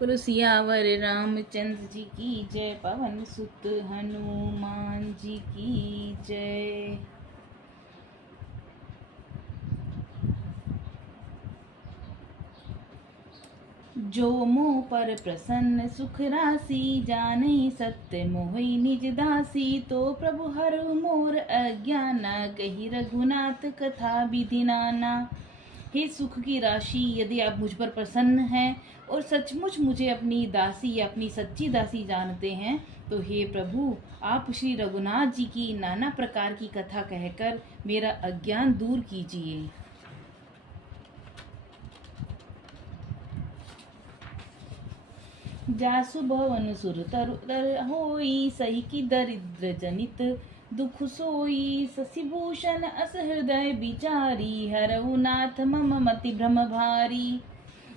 बोलो सियावर रामचंद्र जी की जय, पवन सुत हनुमान जी की जय। जो मोह पर प्रसन्न सुख राशि, जाने सत्य मोहि निज दासी। तो प्रभु हर मोर अज्ञाना, कही रघुनाथ कथा विधि नाना। हे सुख की राशि, यदि आप मुझ पर प्रसन्न हैं और सचमुच मुझे अपनी दासी या अपनी सच्ची दासी जानते हैं, तो हे प्रभु आप श्री रघुनाथ जी की नाना प्रकार की कथा कहकर मेरा अज्ञान दूर कीजिए। जासु भवन सुर तर होई, सही की दरिद्र जनित दुख सोई। शशिभूषण अस हृदय बिचारी, हरऊ नाथ मम मति भ्रम भारी।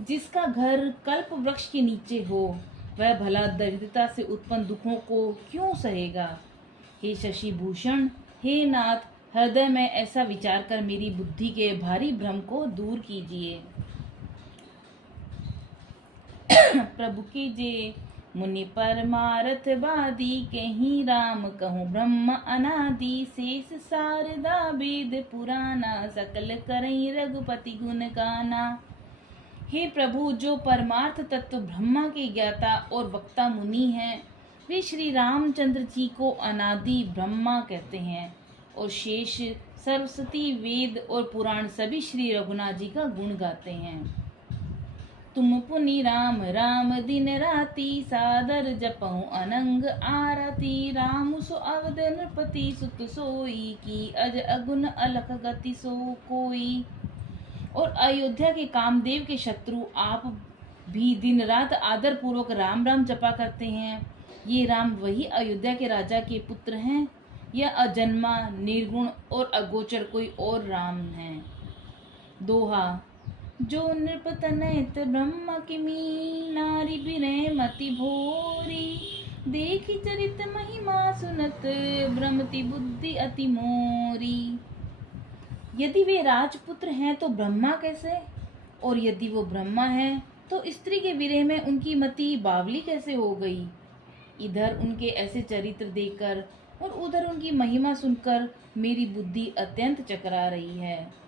जिसका घर कल्प वृक्ष के नीचे हो, वह भला दरिद्रता से उत्पन्न दुखों को क्यों सहेगा। हे शशिभूषण, हे नाथ, हृदय में ऐसा विचार कर मेरी बुद्धि के भारी भ्रम को दूर कीजिए। प्रभु की जय। मुनि परमारथ बादी, कहीं राम कहूँ ब्रह्म अनादि। शेष शारदा वेद पुराना, सकल करई रघुपति गुण गाना। हे प्रभु, जो परमार्थ तत्व ब्रह्मा के ज्ञाता और वक्ता मुनि हैं, वे श्री रामचंद्र जी को अनादि ब्रह्मा कहते हैं, और शेष सरस्वती वेद और पुराण सभी श्री रघुनाथ जी का गुण गाते हैं। तुम पुनि राम राम दिन राति, सादर जपऊँ अनंग आरती। राम सो अवध नृपति सुत सोई, की अज अगुन अलख गति सो कोई। और अयोध्या के कामदेव के शत्रु आप भी दिन रात आदर पूर्वक राम राम जपा करते हैं। ये राम वही अयोध्या के राजा के पुत्र हैं, या अजन्मा निर्गुण और अगोचर कोई और राम हैं। दोहा। जो नृपतनयत ब्रह्म किमी, नारी बिरह मति भोरी। देखी चरित महिमा सुनत, भ्रमति बुद्धि अति मोरी। यदि वे राजपुत्र हैं तो ब्रह्मा कैसे, और यदि वो ब्रह्मा हैं तो स्त्री के विरह में उनकी मति बावली कैसे हो गई। इधर उनके ऐसे चरित्र देखकर और उधर उनकी महिमा सुनकर मेरी बुद्धि अत्यंत चकरा रही है।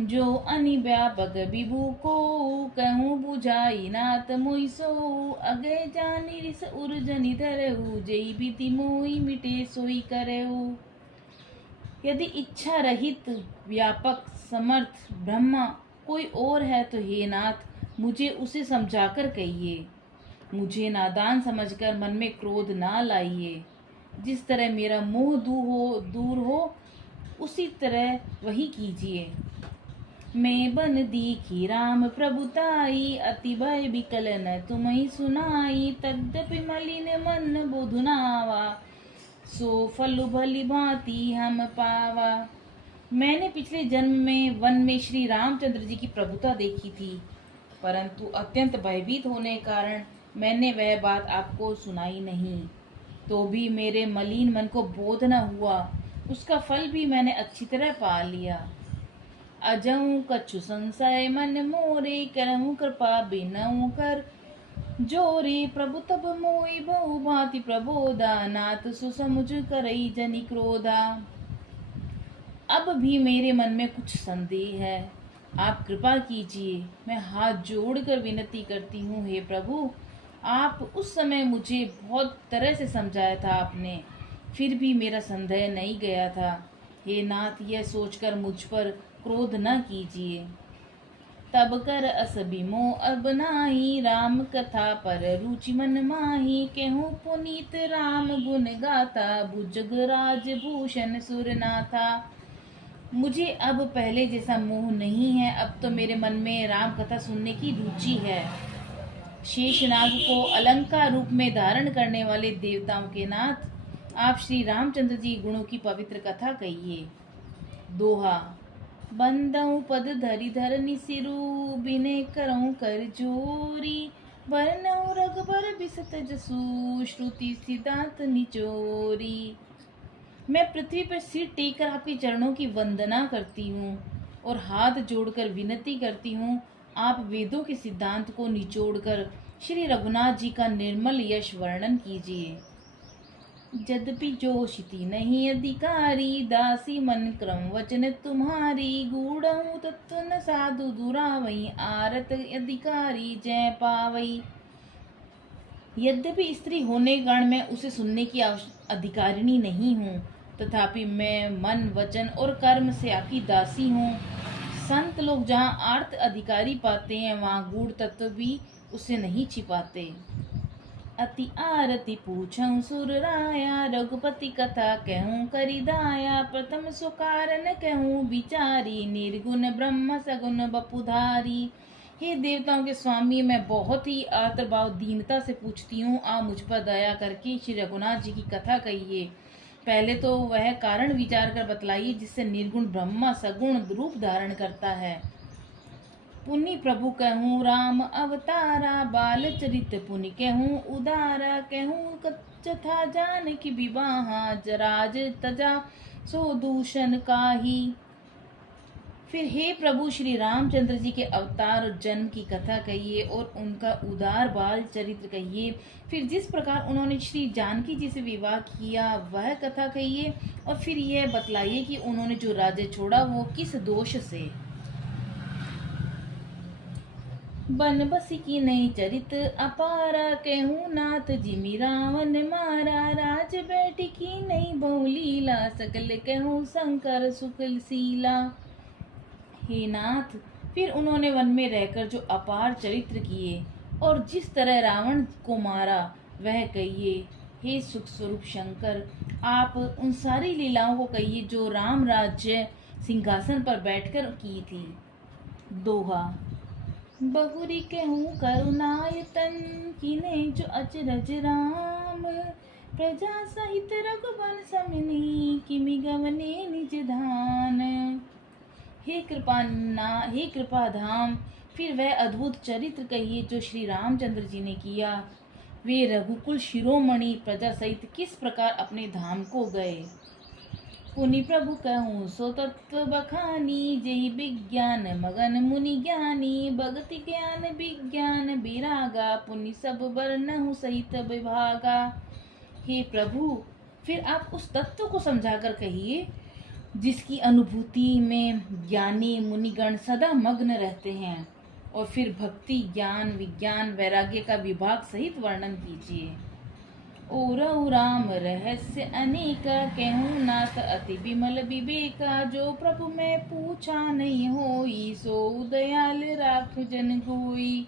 जो अनिव्यापक विभु को, कहूँ बुझाई नाथ मोई सो। अगय जानी रिस उर्जनि धरऊ, जई बीती मोई मिटे सोई करऊ। यदि इच्छा रहित व्यापक समर्थ ब्रह्मा कोई और है तो हे नाथ, मुझे उसे समझाकर कहिए। मुझे नादान समझकर मन में क्रोध ना लाइए। जिस तरह मेरा मोह दूर हो उसी तरह वही कीजिए। मैं बन दीखी राम प्रभुताई, अति भय विकल न तुम्हें सुनाई। तद्यपि मलिन मन बोधुनावा, सो फल भली भांति हम पावा। मैंने पिछले जन्म में वन में श्री रामचंद्र जी की प्रभुता देखी थी, परंतु अत्यंत भयभीत होने के कारण मैंने वह बात आपको सुनाई नहीं। तो भी मेरे मलिन मन को बोध न हुआ, उसका फल भी मैंने अच्छी तरह पा लिया। अजऊँ कछु संशय मन मोरे, करहूँ कृपा बिनऊँ कर जोरे। प्रभु तब मोई बहु भांति प्रबोधा, नाथ सुसमुझ करई जनि क्रोधा। अब भी मेरे मन में कुछ संदेह है, आप कृपा कीजिए। मैं हाथ जोड़कर विनती करती हूँ, हे प्रभु आप उस समय मुझे बहुत तरह से समझाया था आपने, फिर भी मेरा संदेह नहीं गया था। हे नाथ, यह सोचकर मुझ पर क्रोध न कीजिए। तब कर अस बिमो अब नाही, राम कथा पर रुचि मन माही। कहूँ पुनीत राम गुण गाथा, भुजग राज भूषण सुरनाथा। मुझे अब पहले जैसा मोह नहीं है, अब तो मेरे मन में राम कथा सुनने की रुचि है। शेषनाग को अलंकार रूप में धारण करने वाले देवताओं के नाथ, आप श्री रामचंद्र जी गुणों की पवित्र कथा कहिए। दोहा। बंदऊ पद धरि धरनि सिरु, बिने करऊँ कर जोरी। बरनऊ रघुबर बिसत जसु, श्रुति सिद्धांत निचोरी। मैं पृथ्वी पर सिर टेक कर आपके चरणों की वंदना करती हूँ और हाथ जोड़कर विनती करती हूँ, आप वेदों के सिद्धांत को निचोड़कर श्री रघुनाथ जी का निर्मल यश वर्णन कीजिए। यद्यपि जोशिति नहीं अधिकारी, दासी मन क्रम वचन तुम्हारी, गूढ़हूँ तत्व न साधु दुरावई, आरत अधिकारी जय पावई। यद्यपि स्त्री होने गण में उसे सुनने की अधिकारिणी नहीं हूँ, तथापि मैं मन वचन और कर्म से आपकी दासी हूँ। संत लोग जहाँ आर्त अधिकारी पाते हैं, वहाँ गूढ़ तत्व भी उसे नहीं छिपाते। अति आरती पूछऊं सुर राया, रघुपति कथा कहूँ करिदाया, प्रथम सो कारण कहूँ विचारी, निर्गुण ब्रह्म सगुण बपुधारी। हे देवताओं के स्वामी, मैं बहुत ही आर्तभाव दीनता से पूछती हूँ, आप मुझ पर दया करके श्री रघुनाथ जी की कथा कहिए। पहले तो वह कारण विचार कर बतलाइए जिससे निर्गुण ब्रह्म सगुण रूप धारण करता है। पुनि प्रभु कहूँ राम अवतारा, बाल चरित पुनि कहूँ उदारा, कहूँ कथा जानकी विवाहा, जराज तजा सो दूषण काही। फिर हे प्रभु श्री रामचंद्र जी के अवतार और जन्म की कथा कहिए और उनका उदार बाल चरित्र कहिए। फिर जिस प्रकार उन्होंने श्री जानकी जी से विवाह किया वह कथा कहिए, और फिर यह बतलाइए कि उन्होंने जो राज्य छोड़ा वो किस दोष से। बन बसी की नई चरित अपारा, कहूँ नाथ जिमि रावण मारा, राज बैठी की नई बहुलीला, सकल कहूँ शंकर सुकल सीला। हे नाथ, फिर उन्होंने वन में रहकर जो अपार चरित्र किए और जिस तरह रावण को मारा वह कहिए। हे सुख स्वरूप शंकर, आप उन सारी लीलाओं को कहिए जो राम राज्य सिंहासन पर बैठकर की थी। दोहा। बहुरी कहूँ करुणायतन, कीने जो अचरज राम, प्रजा सहित रघुवन समिनी, किमि गवने निज धान। हे कृपा धाम, फिर वह अद्भुत चरित्र कहिए जो श्री रामचंद्र जी ने किया। वे रघुकुल शिरोमणि प्रजा सहित किस प्रकार अपने धाम को गए। पुनि प्रभु कहूँ सो तत्व बखानी, जहि विज्ञान मगन मुनि ज्ञानी, भगति ज्ञान विज्ञान विरागा, पुनि सब वर्णहु सहित विभागा। हे प्रभु, फिर आप उस तत्व को समझाकर कहिए जिसकी अनुभूति में ज्ञानी मुनिगण सदा मग्न रहते हैं, और फिर भक्ति ज्ञान विज्ञान वैराग्य का विभाग सहित वर्णन कीजिए। ओरऊ राम रहस्य अनेका, कहूँ नाथ अति विमल विवेका, जो प्रभु मैं पूछा नहीं होई, सो दयाल राख जन कोई।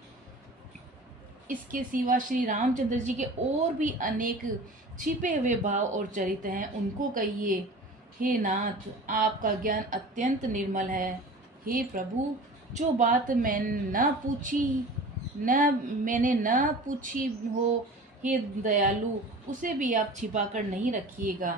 इसके सिवा श्री रामचंद्र जी के और भी अनेक छिपे हुए भाव और चरित्र हैं, उनको कहिए। हे नाथ, आपका ज्ञान अत्यंत निर्मल है। हे प्रभु, जो बात मैंने न पूछी हो, हे दयालु, उसे भी आप छिपा कर नहीं रखिएगा।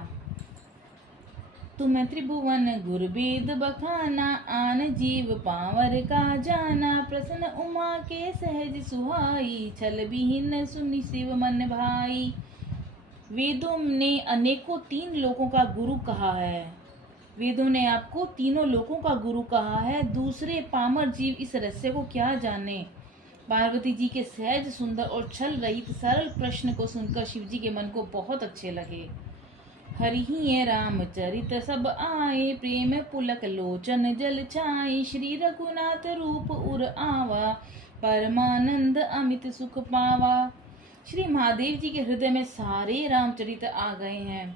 तुम्हें त्रिभुवन गुर वेद बखाना, आन जीव पावर का जाना, प्रसन्न उमा के सहज सुहाई, छल विहीन सुनि शिव मन भाई। वेदों ने अनेकों तीन लोकों का गुरु कहा है। वेदों ने आपको तीनों लोकों का गुरु कहा है, दूसरे पामर जीव इस रहस्य को क्या जाने। पार्वती जी के सहज सुंदर और छल रहित सरल प्रश्न को सुनकर शिव जी के मन को बहुत अच्छे लगे। हरि रामचरित सब आए, प्रेम पुलक लोचन जल छाए, श्री रघुनाथ रूप उर आवा, परमानंद अमित सुख पावा। श्री महादेव जी के हृदय में सारे रामचरित आ गए हैं।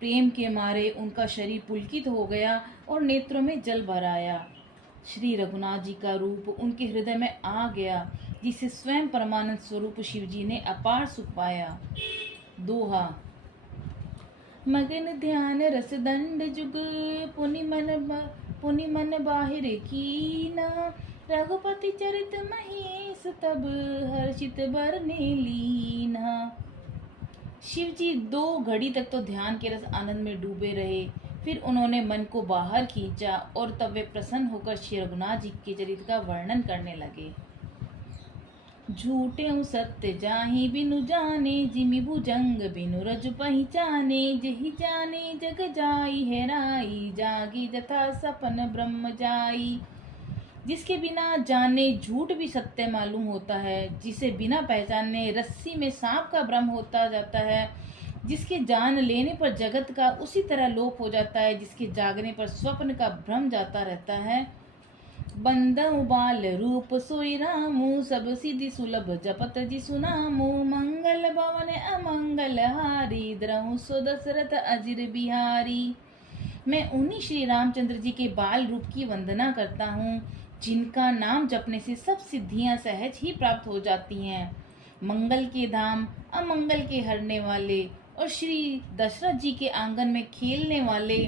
प्रेम के मारे उनका शरीर पुलकित हो गया और नेत्रों में जल भर आया। श्री रघुनाथ जी का रूप उनके हृदय में आ गया, जिसे स्वयं परमानंद स्वरूप शिव जी ने अपार सुख पाया। दोहा। मगन ध्यान रस दंड जुग, पुनि मन बाहिर कीना, रघुपति चरित महेश तब, हर्षित बरने लीना। शिव जी 2 घड़ी तक तो ध्यान के रस आनंद में डूबे रहे, फिर उन्होंने मन को बाहर खींचा और तब वे प्रसन्न होकर श्री रघुनाथ जी के चरित्र का वर्णन करने लगे। झूठे सत्य जाहि बिनु जाने, जिमि भुजंग बिनु रज पहचाने, जहि जाने जग जाई हेराई, जागी जथा सपन ब्रह्म जाई। जिसके बिना जाने झूठ भी सत्य मालूम होता है, जिसे बिना पहचाने रस्सी में सांप का भ्रम होता जाता है, जिसके जान लेने पर जगत का उसी तरह लोप हो जाता है, जिसके जागने पर स्वप्न का भ्रम जाता रहता है। बंदउ बाल रूप सोई रामू, सब सिद्धि सुलभ जपत जिसु नामू, मंगल भवन अमंगल हारी, द्रहु सो दशरथ अजिर बिहारी। मैं उन्हीं श्री रामचंद्र जी के बाल रूप की वंदना करता हूँ, जिनका नाम जपने से सब सिद्धियां सहज ही प्राप्त हो जाती हैं। मंगल के धाम, अमंगल के हरने वाले और श्री दशरथ जी के आंगन में खेलने वाले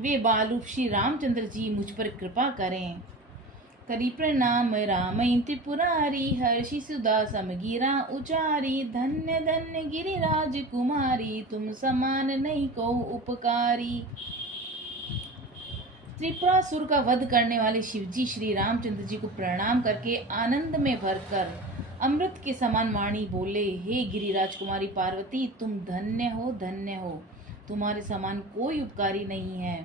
वे बाल रूप श्री रामचंद्र जी मुझ पर कृपा करें। करी प्रणाम रामई त्रिपुरारी, हर्षि सुधा समगीरा उचारी, धन्य धन्य गिरिराज कुमारी, तुम समान नहीं को उपकारी। त्रिपुरासुर का वध करने वाले शिवजी श्री रामचंद्र जी को प्रणाम करके आनंद में भरकर अमृत के समान वाणी बोले, हे गिरिराज कुमारी पार्वती, तुम धन्य हो, तुम्हारे समान कोई उपकारी नहीं है।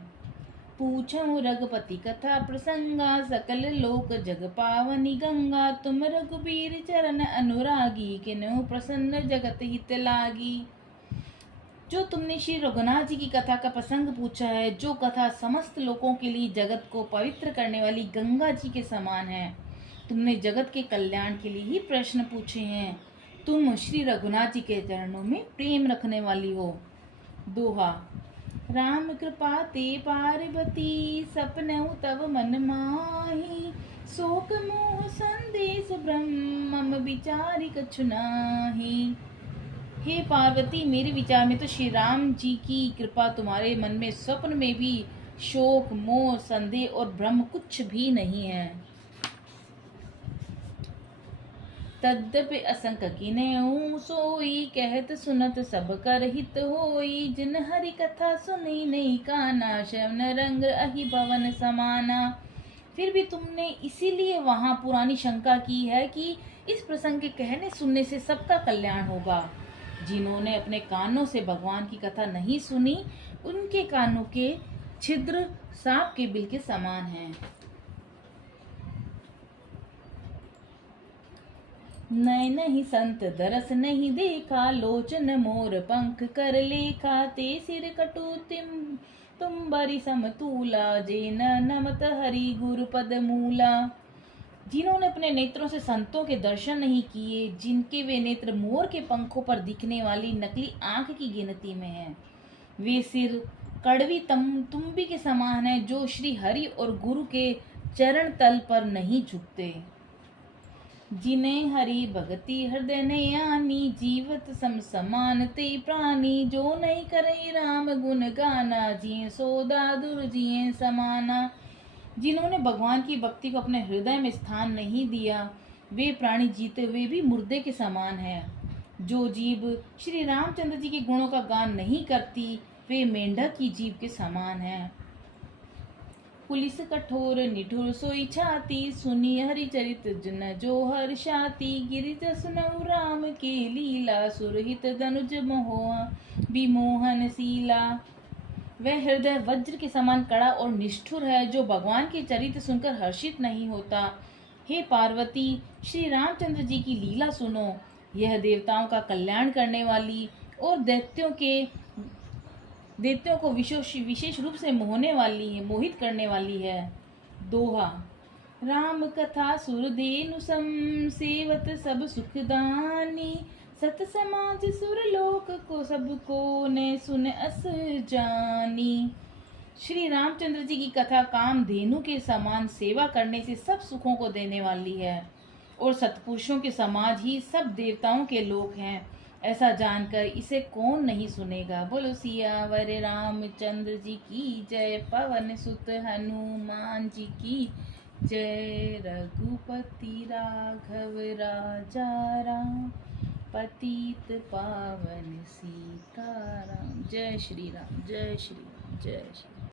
पूछो रघुपति कथा प्रसंगा, सकल लोक जग पावनी गंगा, तुम रघुबीर चरण अनुरागी, किन्हु प्रसन्न जगत हित लागी। जो तुमने श्री रघुनाथ जी की कथा का प्रसंग पूछा है, जो कथा समस्त लोगों के लिए जगत को पवित्र करने वाली गंगा जी के समान है, तुमने जगत के कल्याण के लिए ही प्रश्न पूछे हैं। तुम श्री रघुनाथ जी के चरणों में प्रेम रखने वाली हो। दोहा। राम कृपा ते पार्वती, सपनउ तव मन माही, शोक मोह संदेश ब्रह्म, मम विचारि कछु नाहि। हे पार्वती, मेरे विचार में तो श्री राम जी की कृपा तुम्हारे मन में स्वप्न में भी शोक मोह संदेह और भ्रम कुछ भी नहीं है। तद्यपि असंक किन्हु सोई, कहत सुनत सब कर हित होई, जिन हरि कथा सुनी नहीं काना, श्रवण रंग अहि भवन समाना। फिर भी तुमने इसीलिए वहां पुरानी शंका की है कि इस प्रसंग के कहने सुनने से सबका कल्याण होगा। जिन्होंने अपने कानों से भगवान की कथा नहीं सुनी, उनके कानों के छिद्र सांप के बिल के समान हैं। नयन ही संत दरस नहीं देखा, लोचन मोर पंख कर लेखा, ते सिर कटु तुम बरी समतूला, जेन नमत हरि गुरु पद मूला। जिन्होंने अपने नेत्रों से संतों के दर्शन नहीं किए, जिनके वे नेत्र मोर के पंखों पर दिखने वाली नकली आंख की गिनती में हैं, वे सिर कड़वी तुम्बी के समान है, जो श्री हरि और गुरु के चरण तल पर नहीं झुकते। जिन्हें हरि भगति हृदय ने आनी, जीवत सम समान ते प्राणी, जो नहीं करे राम गुण गाना, जिये सोदा दुर जिये समाना। जिन्होंने भगवान की भक्ति को अपने हृदय में स्थान नहीं दिया, वे प्राणी जीते हुए भी मुर्दे के समान हैं। जो जीव श्री रामचंद्र जी के गुणों का गान नहीं करती, वे मेंढक की जीव के समान हैं। पुलिस कठोर निठुर सोई छाती, सुनी हरि चरित जन जो हर्षाती, गिरिज सुनऊ राम के लीला, सुरहित धनुज मोह विमोहन शीला। वह हृदय वज्र के समान कड़ा और निष्ठुर है, जो भगवान के चरित्र सुनकर हर्षित नहीं होता। हे पार्वती, श्री रामचंद्र जी की लीला सुनो। यह देवताओं का कल्याण करने वाली और दैत्यों को विशेष रूप से मोहित करने वाली है। दोहा। राम कथा सुरधेनु सम, सेवत सब सुखदानी, सत समाज सुरलोक को सबको ने सुन अस जानी। श्री रामचंद्र जी की कथा काम धेनु के समान सेवा करने से सब सुखों को देने वाली है, और सतपुरुषों के समाज ही सब देवताओं के लोक हैं। ऐसा जानकर इसे कौन नहीं सुनेगा। बोलो सियावर रामचंद्र जी की जय, पवन सुत हनुमान जी की जय, रघुपति राघव राजा राम, पतित पावन सीताराम। जय श्री राम, जय श्री राम, जय श्री राम।